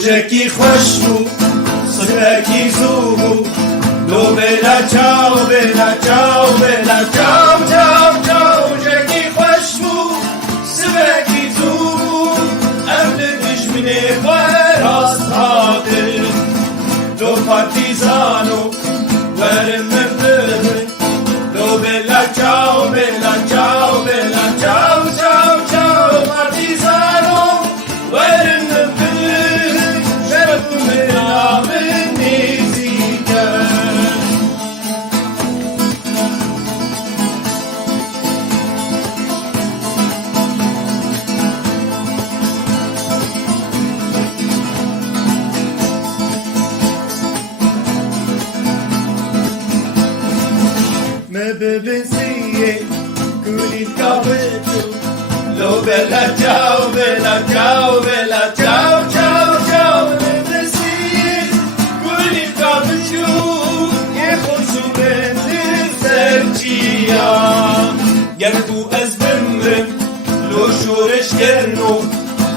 روزکی خوش بود سبکی زو بود لو بلا چاو بلا چاو بلا چاو چاو چاو روزکی خوش بود سبکی زو بود امن دشمنی خواه راست حاضر دو پارتیزانو ورم ممنون لو بلا چاو بلا چاو بلا چاو چاو چاو پارتیزانو ورم ممنون شرف منا من نیزیگر ببنسیه کنید کابتو لو بلا چاو بلا چاو بلا چاو چاو چاو ببنسیه کنید کابتو یه خوشو بندر سرچیام گردو از بمرم لو شورش کرنو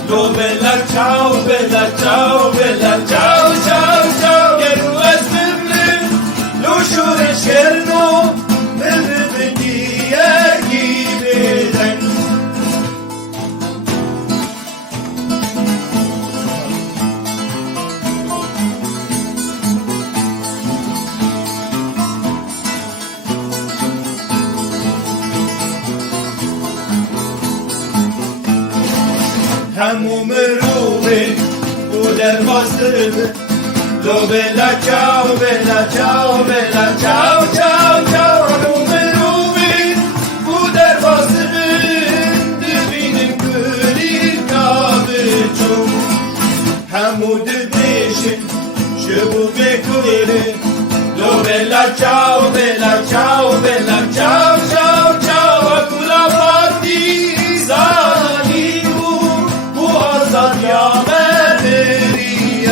لو بلا چاو بلا چاو بلا چاو چاو چاو گردو از بمرم لو شورش کرنو هموم روبه او دروازه لو بلا چاو بلا چاو بلا چاو چاو چاو هموم روبه او دروازه دبینم کلی کابه چون همو دبیشن شبو بکوله لو بلا چاو بلا چاو بلا چاو چاو چاو کلا پاتی زانی یا مدریه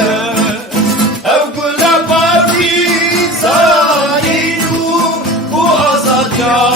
او گلا پارتی زانی او آزاد یا